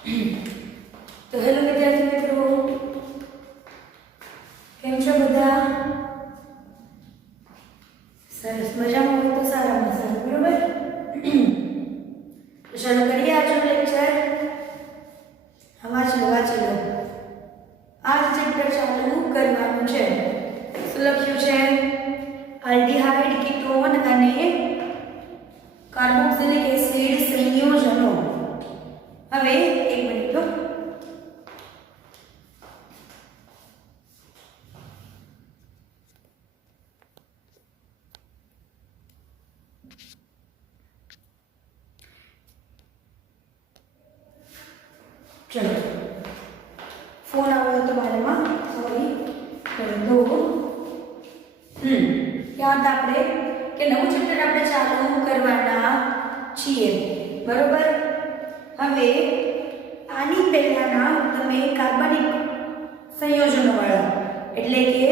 તો હેલો વિદ્યાર્થી મિત્રો, કેમ છો બધા? સરસ, મજામાં હોય તો સારામાં સારું, બરોબર? તો શરૂ કરીએ આજનું લેક્ચર. વાંચી લો. આ ચેપ્ટર ચાલુ કરવાનું છે. શું લખ્યું છે? આલ્ડીહાઇડ, કીટોન અને કાર્બોક્સિલિક એસિડ સંયોજનો. હવે એક મિનિટ લો. चलो फोन આવ્યો તો બારેમાં, સોરી કરી દો. યાદ આપણે કે નવું ચેપ્ટર આપણે ચાલુ કરવાના છીએ, બરોબર? હવે આની પહેલાના તમે કાર્બનિક સંયોજનો વાળા એટલે કે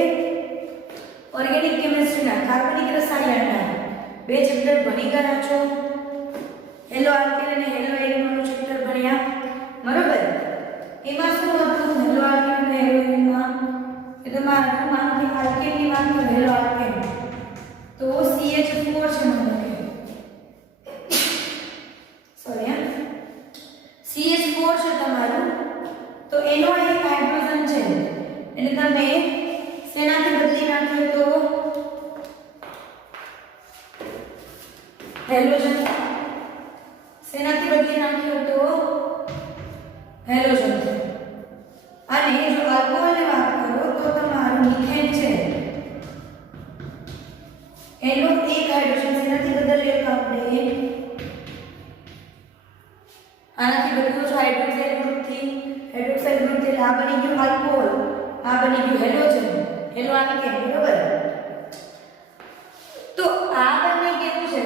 ઓર્ગેનિક કેમિસ્ટ્રીના કાર્બનિક રસાયણના બે ચેપ્ટર ભણી ગયા છો. હેલો આલ્કેન અને હેલો એરિનનું ચેપ્ટર ભણ્યા, બરોબર? એમાં શું હતું? હેલો આલ્કેન અને હેલો એરિનમાં એ તમારું માનથી આલ્કેનની વાત કરો, હેલો આલ્કેન તો CH4 છે, મને કે સોરી CH4 છે તમારું. તો એનો એક હાઇડ્રોજન છે એટલે તમે શેનાથી બદલી નાખીએ તો હેલોજન. શેનાથી બદલી નાખ્યો તો હેલોજન. અને જો આલ્કોહોલની વાત કરો તો તમારું મિથેન છે, એનો એક હાઇડ્રોજન શેનાથી બદલીએ તો આપણે આનાથી બદલું છે હાઇડ્રોક્સાઇડ ગ્રુપથી. હાઇડ્રોક્સાઇડ ગ્રુપથી આ બની ગયું આલ્કોહોલ, આ બની ગયું હેલોજન, હેલો આલ્કેન, બરોબર? તો આ બંને કેવું છે?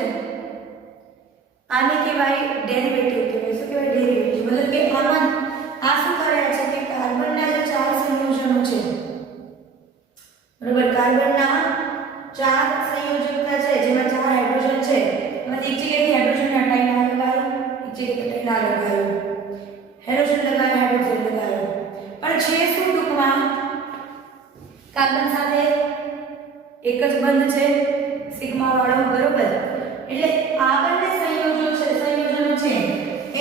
આને કહેવાય ડેરિવેટિવ કહેવાય. શું કહેવાય? ડેરિવેટિવ. મતલબ કે આમાં આ શું કરે છે કે કાર્બનના જે ચાર સંયોજનો છે, બરોબર? કાર્બનના ચાર સંયોજકતા છે જેમાં ચાર હાઇડ્રોજન છે, એમાંથી એક જગ્યાએથી હાઇડ્રોજન હટાવીને આ લગાવ્યું, એક જગ્યાએથી ના લગાવ્યું, હેલોજન લગાવ્યું, હાઇડ્રોજન લગાવ્યું. પણ છે શું ટૂંકમાં? કાર્બન સાથે એક જ બંધ છે, સિગ્મા વાળો, બરોબર? એટલે આ બંને સંયોજનો છે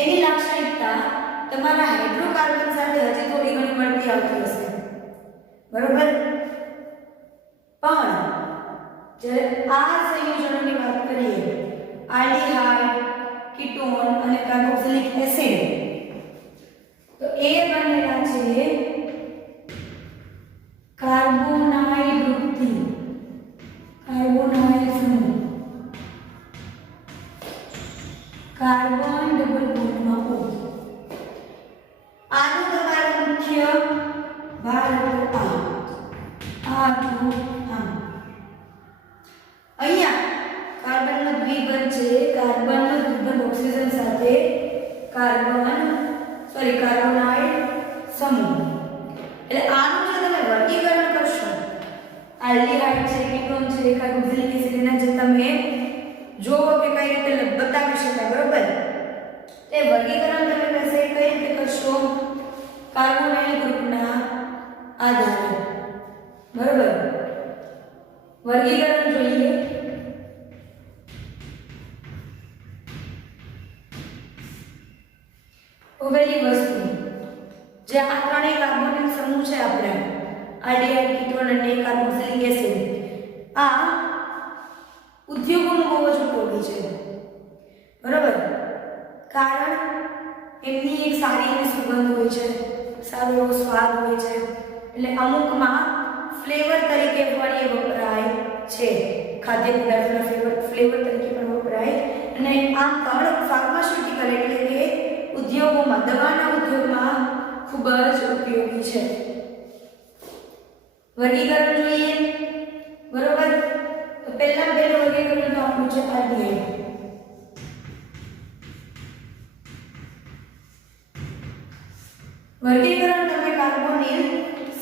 એની લાક્ષણિકતા તમારા હાઇડ્રોકાર્બન સાથે હજી થોડી ઘણી મળતી આવતી હશે, બરોબર? પણ જ્યારે આ સંયોજનોની વાત કરીએ, આલ્ડીહાઇડ, કીટોન અને કાર્બોક્સિલિક એસિડ, તો એ બનેલા છે કાર્બોનાઇલ ગ્રુપથી. કાર્બોનાઇલ સમૂહ, કાર્બન ડબલ બોન્ડમાં O. આનું તમારું મુખ્ય ભાર આ અહીંયા કાર્બનનો દ્વિબંધ છે. કાર્બનનો દ્વિબંધ ઓક્સિજન સાથે કાર્બોનાઇલ સમૂહ. એટલે આનું જે તમે વર્ગીકરણ કરશો, આલ્ડીહાઇડ છે, કીટોન છે, કાર્બોક્સિલિક એસિડ, એના જે તમે જોવો કે કઈ રીતે બતાવી શકાય, બરોબર? તે વર્ગીકરણ તમે કઈ રીતે કરશો? કાર્બોનાઇલ ગ્રુપના આધારે, બરોબર? વર્ગીકરણ જોઈએ. ઓવેલી વસ્તુ જે આ ત્રણેય કાર્બોનિક સમૂહ છે આપણે આલ્ડીહાઇડ, કીટોન અને કાર્બોક્સિલિક એસિડ, આ ઉદ્યોગોમાં બહુ જ ઉપયોગી છે, બરોબર? કારણ એમની એક સારી એવી સુગંધ હોય છે, સારો એવો સ્વાદ હોય છે, એટલે અમુકમાં ફ્લેવર તરીકે પણ એ વપરાય છે. ખાદ્ય પદાર્થોના ફ્લેવર તરીકે પણ વપરાય. અને આ ત્રણ ફાર્માસ્યુટિકલ એટલે કે ઉદ્યોગોમાં, દવાના ઉદ્યોગમાં ખૂબ જ ઉપયોગી છે. વર્ગીકરણ જોઈએ, બરોબર? તો પહેલું વર્ગીકરણ તો આપણું છે આલ્ડીહાઇડ. વર્ગીકરણ તમે કાર્બોનિલ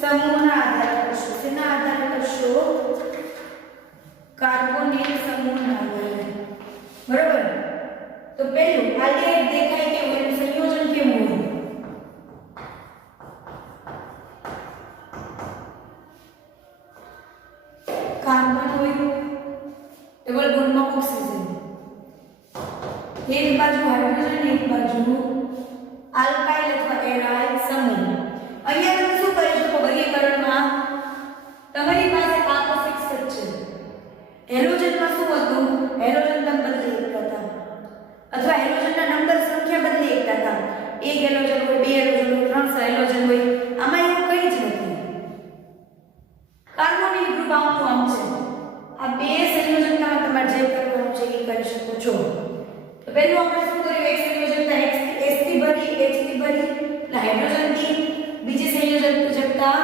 સમૂહના આધારે કરશો. શેના આધારે કરશો? કાર્બોનિલ સમૂહના આધારે, બરોબર? તો પહેલું આલ્ડીહાઇડ દેખાય કેવું, એનું સંયોજન કેવું હોય? એક બાજુ હાઇડ્રોજન એક બાજુ આલ્કાઇલ અથવા એરાઇલ સમૂહ. અહીંયા તમે શું કરી શકો વર્ગીકરણમાં તમારી પાસે આ તો ફિક્સ જ છે. હેલોજનમાં શું હતું હેલોજન તમે બદલી શકતા હતા અથવા હેલોજનના નંબર સંખ્યા બદલી શકતા હતા. એક હેલોજન હોય બે હેલોજન હોય 300 હેલોજન હોય આમાં એવું કંઈ જ નથી. કાર્બોનિલ ગ્રુપ આમ છે. આ બે સંયોજનતામાં તમારે જે કરવાનું છે એ કરી શકો છો. તો પહેલું આપણે શું કર્યું એક સંયોજકતા S થી ભરી H થી ભરી એટલે હાઇડ્રોજન થી બીજી સંયોજકતા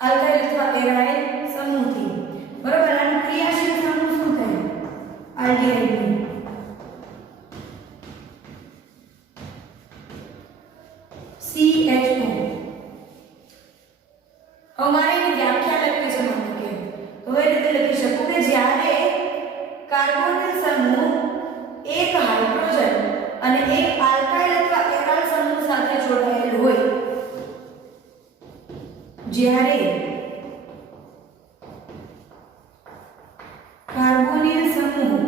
આલ્કાઇલ અથવા એરાઇલ સમૂહથી બરોબર. આનું ક્રિયાશીલ સમૂહ શું થાય આલ્ડીહાઇડ CHO. અમારે એની વ્યાખ્યા લખી છે માનો કે હવે રીતે લખી શકું કે જ્યારે કાર્બોનિલ સમૂહ એક હાઇડ્રોજન અને એક આલ્કાઇલ અથવા એરાઇલ સમૂહ સાથે જોડાયેલ હોય જ્યારે કાર્બોનિલ સમૂહ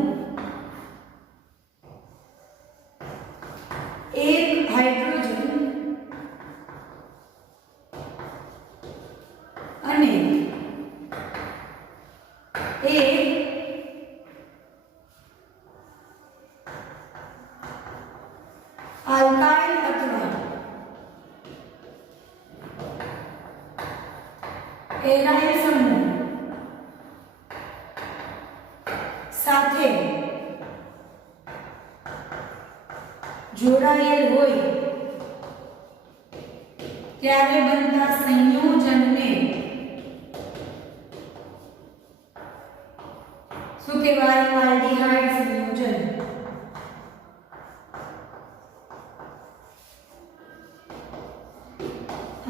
એક હાઇડ્રોજન અને એક આલ્કાઇલ અથવા એરાઇલ સમૂહ સાથે જોડાયેલ હોય ત્યારે બનતા સંયોજનને શું કહેવાય આલ્ડીહાઇડ સંયોજન.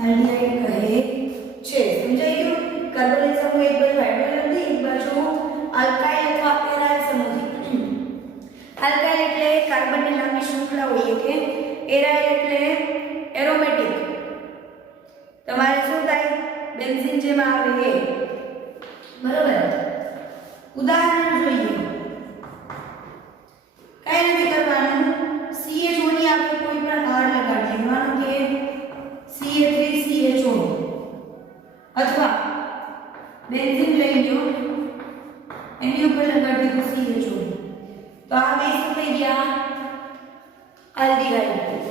આલ્ડીહાઇડ કહે છે. સમજાઈ ગયું. કાર્બોનિલ સમૂહ એક બાજુ હાઇડ્રોજન થી એક બાજુ આલ્કાઇલ અથવા એરાઇલ સમૂહથી. આલ્કાઇલ એટલે કાર્બનની લાંબી શૃંખલા હોય કે એરાઇલ એટલે એરોમેટિક. તમારે શું થાય બેન્ઝીન જેમાં આવે એ બરોબર. ઉદાહરણ જોઈએ. કઈ નથી કરવાનું CH2 ની આપણે કોઈ પણ R લગાડીએ માનો કે Ca3CHO અથવા બેન્ઝીન લઈ લો એની ઉપર લગાડી દો CHO તો આ બે શું થઈ ગયા આલ્ડીહાઇડ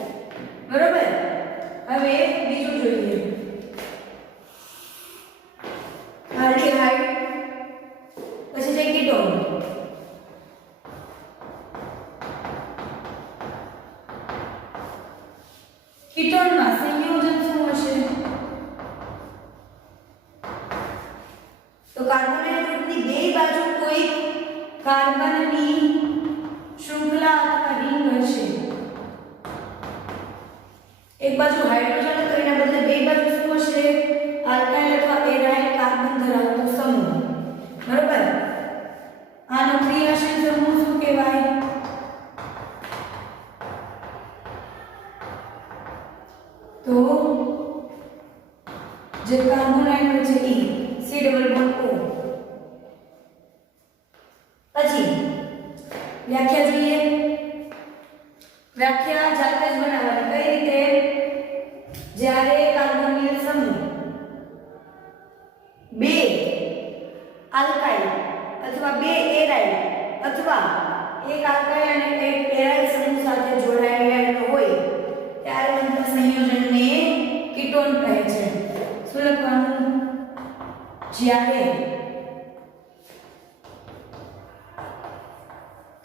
બરોબર. હવે બીજું જોઈએ આલ્ડીહાઇડ પછી છે કીટોન. કીટોનમાં સંયોજન શું હશે તો કાર્બોનિલ ગ્રુપની બે બાજુ કોઈ કાર્બનની શૃંખલા અથવા રિંગ હશે. એક બાજુ હાઇડ્રોજન તો એના બદલે બે બાજુ શું હશે આલ્કાઇલ અથવા એરાઇલ કાર્બન ધરાવતો સમૂહ બરોબર. આનો ક્રિયાશીલ સમૂહ શું કહેવાય તો જે કાર્બોનાઇડ છે E C double bond O. પછી વ્યાખ્યા જોઈએ. વ્યાખ્યા જાતે જ બનાવવાની. કઈ રીતે જ્યારે કાર્બોનિલ સમૂહ બે આલ્કાઇલ અથવા બે એરાઇલ અથવા એક આલ્કાઇલ અને એક એરાઇલ સમૂહ સાથે જોડાયેલો હોય ત્યારે બનતા સંયોજનને કીટોન કહે છે. શું લખવાનું જ્યારે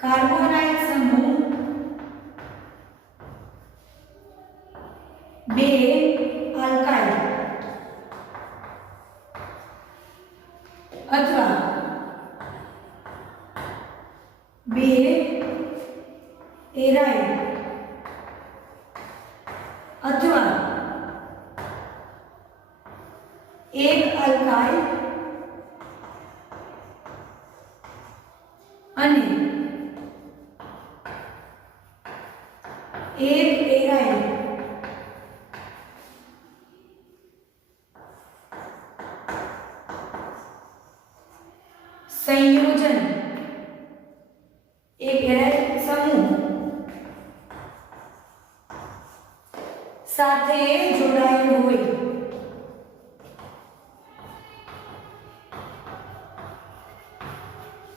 કાર્બોનાઇલ સમૂહ બે આલ્કાઇલ અથવા બે એરાઇલ અથવા એક આલ્કાઇલ અને એક એરાઇલ સંયોજન એક એરાઇલ સમૂહ સાથે જોડાયેલ હોય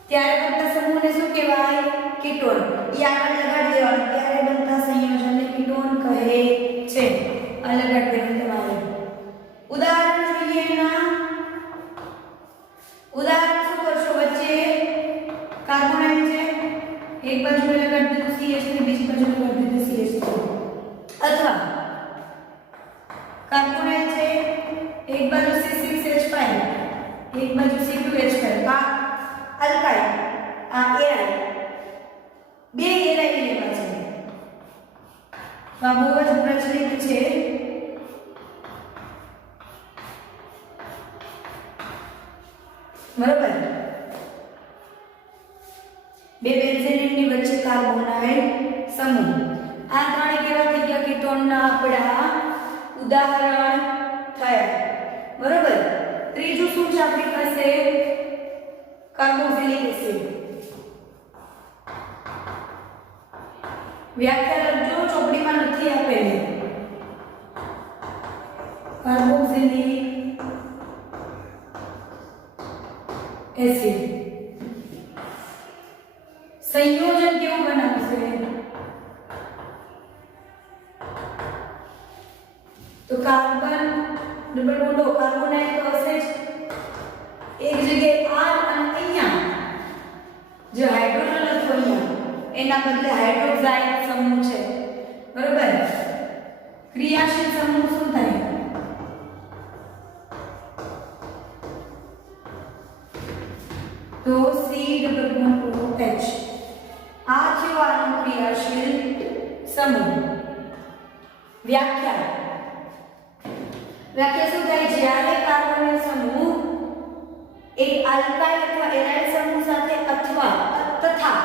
ત્યારે બનતા સમૂહને શું કહેવાય? કીટોન. ઈ આગળ લગાડી દેવાનું. ત્યારે બનતા સંયોજનને કીટોન કહે છે. આ લગાડી દેવાનું તમારે. ઉદાહરણ જોઈએ એના. ઉદાહરણ શું કરશો? વચ્ચે કાર્બન આયન છે, એક બાજુ લગાડી દીધું CH3, બીજી બાજુ લગાડી દીધું CH2. અથવા કાર્બન આયન છે, એક બાજુ C6H5, એક બાજુ C2H5. આ અલ્કાઇલ, આ એરાઇલ, બે એરાઇલ લેવા છે. તો આ બહુ જ પ્રચલિત છે. બરોબર. બે બેન્ઝેનની વચ્ચે કાર્બોનાઇલ સમૂહ. આ ત્રણે કેવા થઈ ગયા? કીટોનના આપણા ઉદાહરણ થયા. બરોબર. ત્રીજું શું છે આપણી પાસે? Carboxylic acid. વ્યાખ્યા લખજો, ચોપડીમાં નથી આપેલી. કાર્બોક્સિલિક એસિડ સંયોજન કેવું બનાવશે? તો કાર્બન ડબલ બોન્ડ કાર્બોનાઇલ તો હશે જ. એક જગ્યાએ R અને અહીંયા જે હાઇડ્રોજન હતો અહીંયા એના બદલે હાઇડ્રોક્સાઇડ સમૂહ છે. બરોબર. ક્રિયાશીલ સમૂહ શું થાય? તો C≡H. આ છે આનો ક્રિયાશીલ સમૂહ. વ્યાખ્યા શું થાય? જ્યારે કાર્બોનિલ સમૂહ એક આલ્કાઇલ અથવા એરાઇલ સમૂહ સાથે અથવા તથા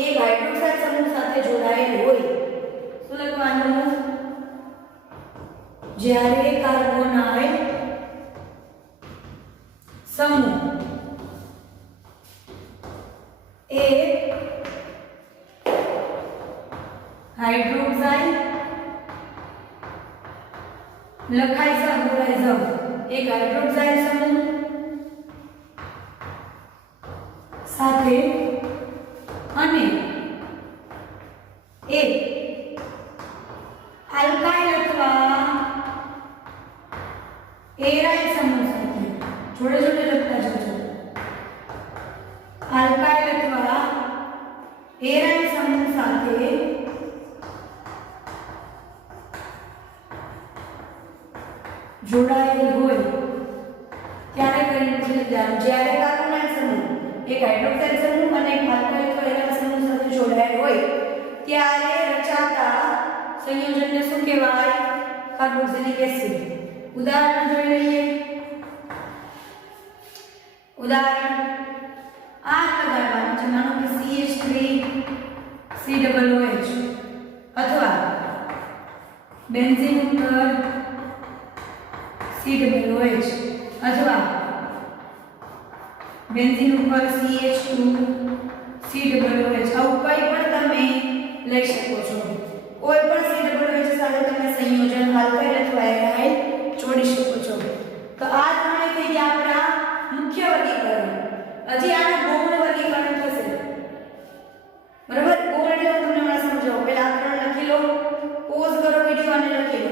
એક હાઇડ્રોક્સાઇડ સમૂહ સાથે જોડાયેલ હોય. શું લખવાનું? જ્યારે કાર્બોનાઇલ સમૂહ એક હાઇડ્રોક્સાઇડ લખાય છે બોલાય એક હાઇડ્રોક્સાઇડ સમૂહ સાથે અને એક આલ્કાઇલ અથવા એરાઇલ સમૂહ સાથે જોડે જોડે લખતા જજો. આલ્કાઇલ અથવા એરાઇલ સમૂહ સાથે જોડાયેલ હોય ત્યારે કરીને પૂછી લેવાનું. જ્યારે કાર્બોનાઇલ સમૂહ એક હાઇડ્રોક્સાઇડ સમૂહ અને એક આલ્કાઇલ અથવા એરાઇલ સમૂહ સાથે જોડાયેલ હોય ત્યારે રચાતા સંયોજનને શું કહેવાય? Carboxylic acid. ઉદાહરણ જોઈ લઈએ. ઉદાહરણ આ લગાડવાનું છે. માનો કે CH3COOH અથવા બેન્ઝીન ઉપર COOH અથવા બેન્ઝીન ઉપર CH2COOH. આવું કોઈ પણ તમે લઈ શકો છો. કોઈ પણ COOH સાથે તમે સંયોજન આલ્કાઇલ અથવા એરાઇલ જોડી શકો છો. તો આ ત્રણે થઈ ગયા આપણા મુખ્ય વર્ગીકરણ. હજી આનું ગૌણ વર્ગીકરણ થશે. બરાબર. ગૌણ એટલે હું તમને હમણાં સમજાવું. પહેલા આ ત્રણ લખી લો, પોઝ કરો વિડિયો અને લખી લો.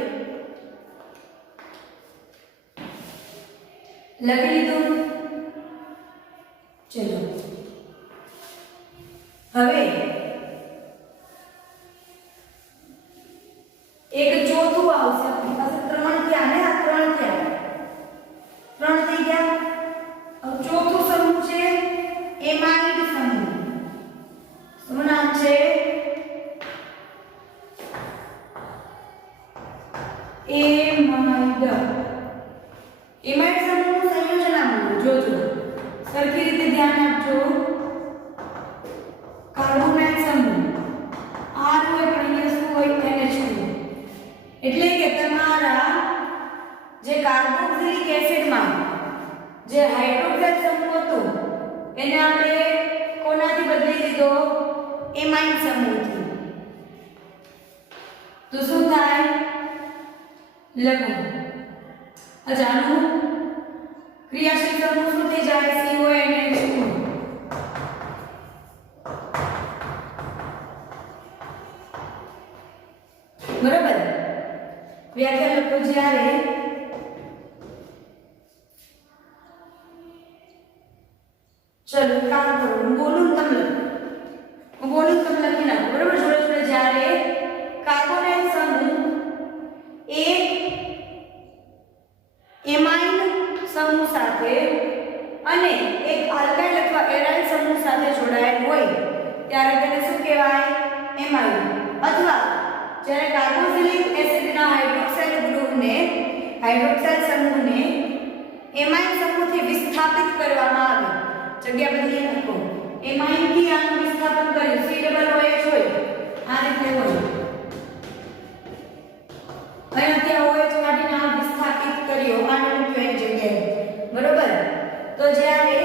લખી લીધું? ચલો હવે એક ચોથું આવશે. આપણી પાસે ત્રણ થયા ને? આ ત્રણ થયા. ત્રણ થઈ ગયા. હવે ચોથું સમૂહ છે એમાઇડ સમૂહ. શું નામ છે? એમાઇડ. એમાઇડ સમૂહનું સંયોજન આપવું જોજો. સરખી રીતે ધ્યાન આપજો. કાર્બોનાઇલ સમૂહ R હોય પણ અહીંયા શું હોય? NH2. એટલે કે તમારા જે કાર્બોક્સિલિક એસિડમાં જે હાઇડ્રોક્સાઇડ સમૂહ હતો એને આપણે કોનાથી બદલી દીધો? એમાઇડ સમૂહથી. તો શું થાય? લઘુ અજાનું ક્રિયાશીલ સમૂહ શું થઈ જાય CONH2 બરાબર વ્યાખ્યા લખો જ્યારે ચલો કામ કરો હું બોલું તમે લખી નાખો બરાબર જોડે જોડે જ્યારે કાર્બોનાઇલ સમૂહ એક એમાઇન સમૂહ સાથે અને એક આલ્કાઇલ અથવા એરાઇલ સમૂહ સાથે જોડાયેલ હોય ત્યારે તેને શું કહેવાય એમાઇન અથવા જ્યારે કાર્બોક્સિલિક એસિડના હાઇડ્રોક્સાઇલ સમૂહને એમાઇન સમૂહથી વિસ્થાપિત કરવામાં આવે જગ્યા બદલી નાખો એમાઇન થી આનું વિસ્થાપન કર્યું COOH હોય આ રીતે હોય અહીંયા OH કાઢીને આ વિસ્થાપિત કર્યો આને મૂક્યો એક જગ્યાએ બરોબર તો જ્યારે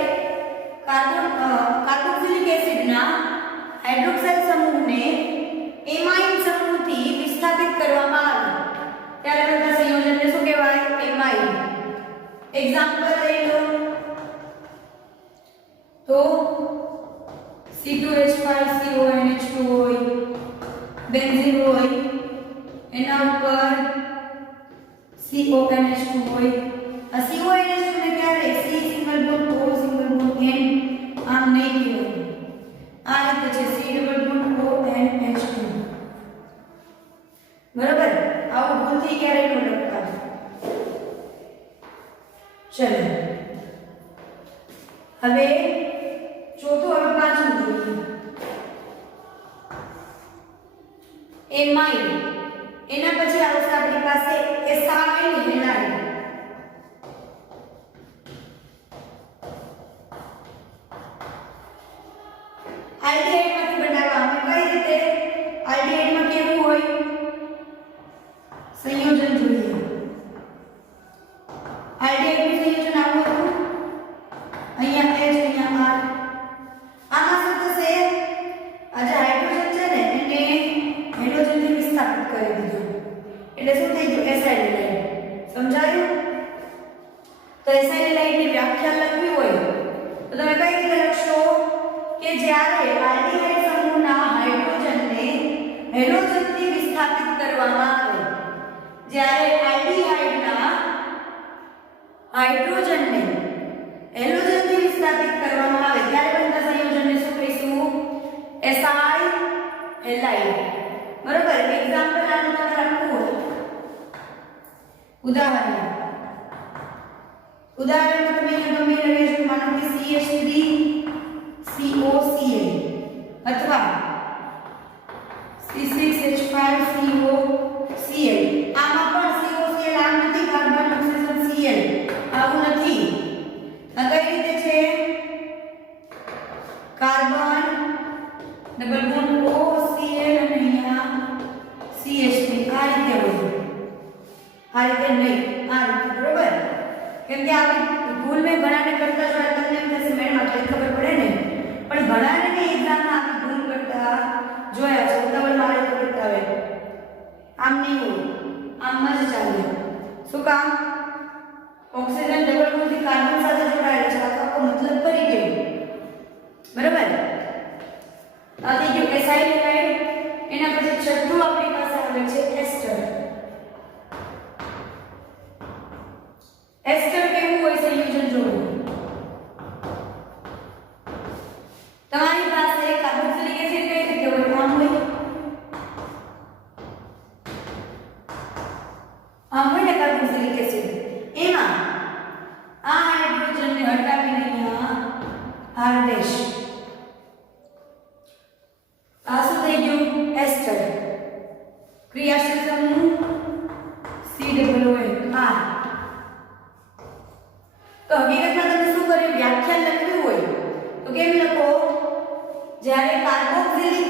કાર્બોક્સિલિક એસિડના હાઇડ્રોક્સાઇલ સમૂહને એમાઇન સમૂહથી વિસ્થાપિત કરવામાં આવે ત્યારે બનતા સંયોજનને શું કહેવાય એમાઇન એક્ઝામ્પલ લઈ લો તો C2H5CONH2 હોય બેન્ઝીન હોય એના ઉપર CONH2 હોય આ CONH2 ને ક્યારે C single bond O single bond N આમ નહીં કહેવાય આ રીતે છે C ડબલ બોન્ડ ONH2 બરાબર આવું ભૂલથી ક્યારે ન લખતા ચલો હવે ચોથું હવે પાંચમું જોઈએ એમાઇન એના પછી આવશે આપણી પાસે એસાઇલ હેલાઇડ આલ્ડીહાઇડમાંથી બનાવવા આવે કઈ રીતે આલ્ડીહાઇડમાં કેવું હોય સંયોજન જોઈએ આલ્ડીહાઇડનું સંયોજન આવું હતું અહીંયા H અહીંયા R આમાં શું થશે આ જે હાઇડ્રોજન છે ને એને હાઇડ્રોજનથી વિસ્થાપિત કરી દીધું એટલે શું થઈ ગયું એસાઇલેલાઇડ સમજાયું તો એસાઇલેલાઇડની વ્યાખ્યા લખવી હોય તો તમે કઈ રીતે લખશો કે જ્યારે આલ્ડીહાઇડ સમૂહના હાઇડ્રોજનને હેલોજનથી વિસ્થાપિત કરવામાં આવે જ્યારે આલ્ડીહાઇડના હાઇડ્રોજનને હેલોજનથી વિસ્થાપિત કરવામાં આવે ત્યારે બનતા સંયોજનને શું કહીશું એસાઇલ હેલાઇડ બરોબર એક્ઝામ્પલ આનું તમારે આપવું હોય ઉદાહરણમાં તમે અહીંયા ગમે લઈ માનો કે CH3COCl અથવા C6H5COCl આમાં પણ COCl આમ નથી કાર્બન ઓક્સિજન Cl આવું નથી આ કઈ રીતે છે કાર્બન ડબલ બોન્ડ OCl અને અહીંયા CH3 આ રીતે હોય આ રીતે નહીં આ રીતે બરોબર કેમ કે આવી ભૂલ મેં ઘણાને કરતા જોયા તમને એમ થશે મેડમ આટલી ખબર પડે ને પણ ઘણાને મેં એક્ઝામમાં આવી ભૂલ કરતા જોયા છે ઉતાવળ મારે તો બતાવે આમ નહીં હોય આમ જ ચાલે શું કામ ઓક્સિજન ડબલ બોન્ડથી કાર્બન સાથે જોડાયેલો છે આખો મતલબ કરી ગયો બરાબર આ થઈ ગયું એસાઇલ હેલાઇડ એના પછી છઠ્ઠું આપણી પાસે આવે છે એસ્ટર એસ્ટર કેવું હોય સંયોજન જોવું તમારી પાસે કાર્બોક્સિલિક એસિડ કઈ રીતે હોય આમ હોય ને કાર્બોક્સિલિક એસિડ એમાં આ હાઇડ્રોજનને હટાવીને અહીંયા R ડેશ આ શું થઈ ગયું એસ્ટર ક્રિયાશીલ સમૂહ COOH તો હકીકતમાં તમે શું કર્યું વ્યાખ્યા લખવી હોય તો કેમ લખો જ્યારે કાર્બોક્સિલિક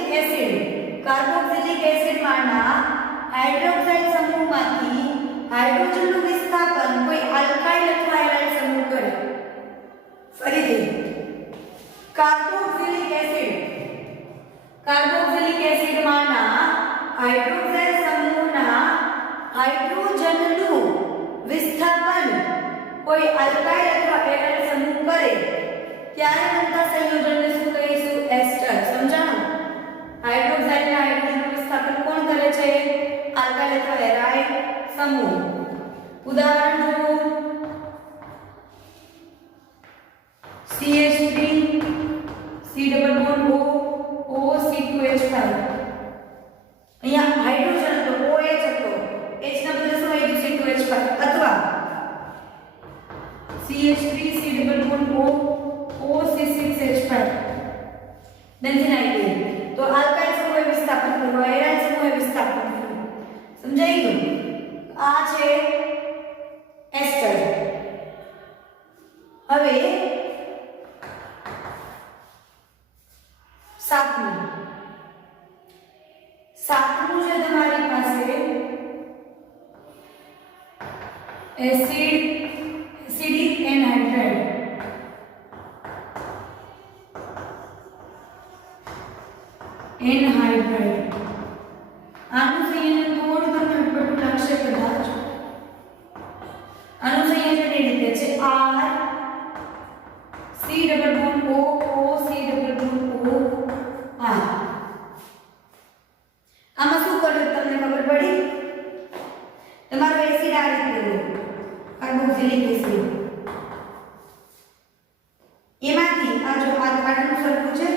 એસિડમાંના હાઇડ્રોક્સાઇલ સમૂહમાંથી હાઇડ્રોજનનું વિસ્થાપન કોઈ આલ્કાઇલ અથવા એરાઇલ સમૂહ કરે ફરીથી કાર્બોક્સિલિક એસિડમાંના હાઇડ્રોક્સાઇલ સમૂહના હાઇડ્રોજનનું વિસ્થાપન કોઈ આલ્કાઇલ અથવા એરાઇલ સમૂહ કરે ત્યારે બનતા સંયોજનને શું કહીશું? એસ્ટર. સમજાણું? હાઇડ્રોક્સાઇડના હાઇડ્રોજનનું વિસ્થાપન કોણ કરે છે? આલ્કાઇલ અથવા એરાઇલ સમૂહ. ઉદાહરણ જુઓ, CH3 C double bond O C2H5. અહીંયા હાઇડ્રોજન હતો, OH હતો, H ના બદલે શું આવી ગયું? C2H5. અથવા CH3 C double bond O C6H5. Benzene આવી ગયું. તો આલ્કાઇલ સમૂહે વિસ્થાપન કરવું, એરાઇલ સમૂહે વિસ્થાપન કરવું. સમજાઈ ગયું? આ છે એસ્ટર. હવે સાતમું છે તમારી પાસે એસિડિક એનહાઇડ્રાઇડ. આનું સંયોજન થોડું તમને અટપટું લાગશે કદાચ. આનું સંયોજન એ રીતે છે R C double bond O C double bond O R. આમાં શું કર્યું તમને ખબર પડી? તમારો એસિડ આ રીતે હોય, કાર્બોક્સિલિક એસિડ. એમાંથી આ જો આટલું સરખું છે,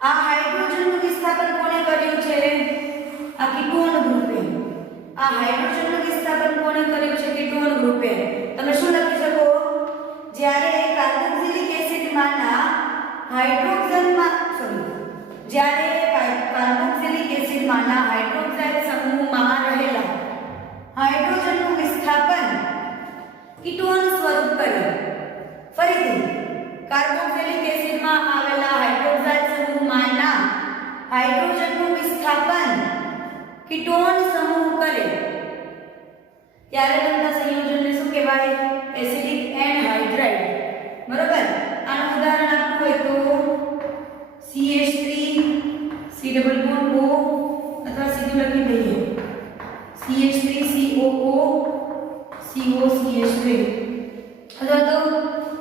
આ હાઇડ્રોજનનું વિસ્થાપન કોણે કર્યું છે? આ કીટોન ગ્રુપે. આ હાઇડ્રોજનનું વિસ્થાપન કોણે કર્યું છે? કીટોન ગ્રુપે. તમે શું લખી શકો? જ્યારે કાર્બોક્સિલિક એસિડમાંના હાઇડ્રોજનમાં જ્યારે કાર્બોક્સિલિક એસિડમાંના હાઇડ્રોક્સાઇડ સમૂહમાં રહેલા હાઇડ્રોજનનું વિસ્થાપન કીટોન સ્વરૂપ કરે. ફરીથી, કાર્બોક્સિલિક એસિડમાં આવેલા હાઇડ્રોક્સાઇડ સમૂહમાંના હાઇડ્રોજનનું વિસ્થાપન કીટોન સમૂહ કરે ત્યારે બનતા સંયોજનને શું કહેવાય? Acidic anhydride. બરોબર? આનું ઉદાહરણ આપવું હોય તો CH3 C double bond O અથવા સીધું લખી દઈએ CH3 COO COCH3 અથવા તો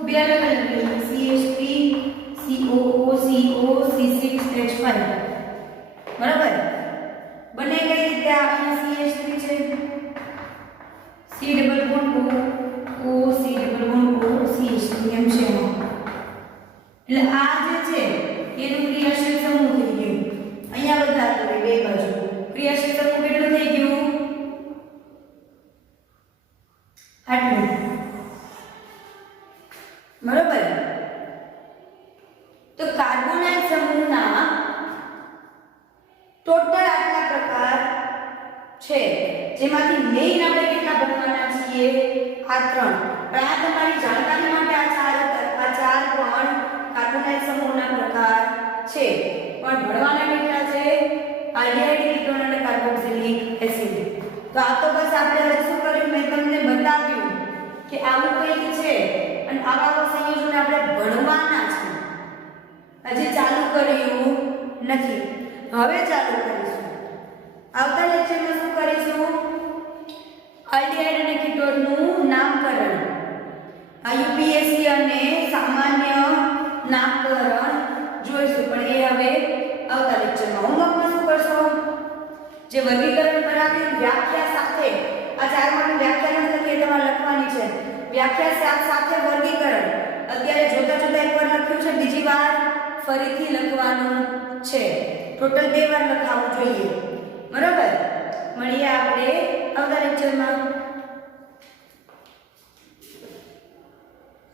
બે અલગ અલગ લઈએ CH3 COO CO C6H5. બરાબર? બંને કઈ રીતે આવે? CH3 છે C double bond O C double bond O CH3 એમ છે. એટલે આ જે છે એનું ક્રિયાશીલ સમૂહ થઈ ગયું. અહીંયા બદલાતું રહે બે બાજુ. ક્રિયાશીલ સમૂહ કેટલું થઈ ગયું? આટલું. બરોબર? તો કાર્બોનાઇલ સમૂહના ટોટલ આટલા પ્રકાર છે, જેમાંથી મેઇન આપણે કેટલા ભણવાના છીએ? આ 3. પણ આ તમારી જાણકારી માટે આ ચાર પણ કાર્બોનાઇલ સમૂહના પ્રકાર છે. પણ ભણવાના કેટલા છે? આલ્ડિહાઇડ, કીટોન અને કાર્બોક્સિલિક એસિડ. તો આ તો બસ આપણે હવે શું કર્યું? મેં તમને બતાવ્યું કે આવું કંઈક છે અને આવા સંયોજનો આપણે ભણવાના છે. હજી ચાલુ કર્યું નથી, હવે ચાલુ કરીશું. આવતા લેક્ચરમાં શું કરીશું? આલ્ડિહાઇડ અને કીટોનનું નામકરણ, UPSC અને સામાન્ય નામકરણ જોઈશું. પણ એ હવે આવતા લેક્ચરમાં. હોમવર્કમાં શું કરશો? જે વર્ગીકરણ કરાવી વ્યાખ્યા સાથે, આ ચાર માટે વ્યાખ્યા નથી એ તમારે લખવાની છે. વ્યાખ્યા સાથે વર્ગીકરણ અત્યારે જોતા જોતા એકવાર લખ્યું છે, બીજી વાર ફરીથી લખવાનું છે. ટોટલ 2 વાર લખાવવું જોઈએ. બરાબર? મળીએ આપણે આવતા લેક્ચરમાં.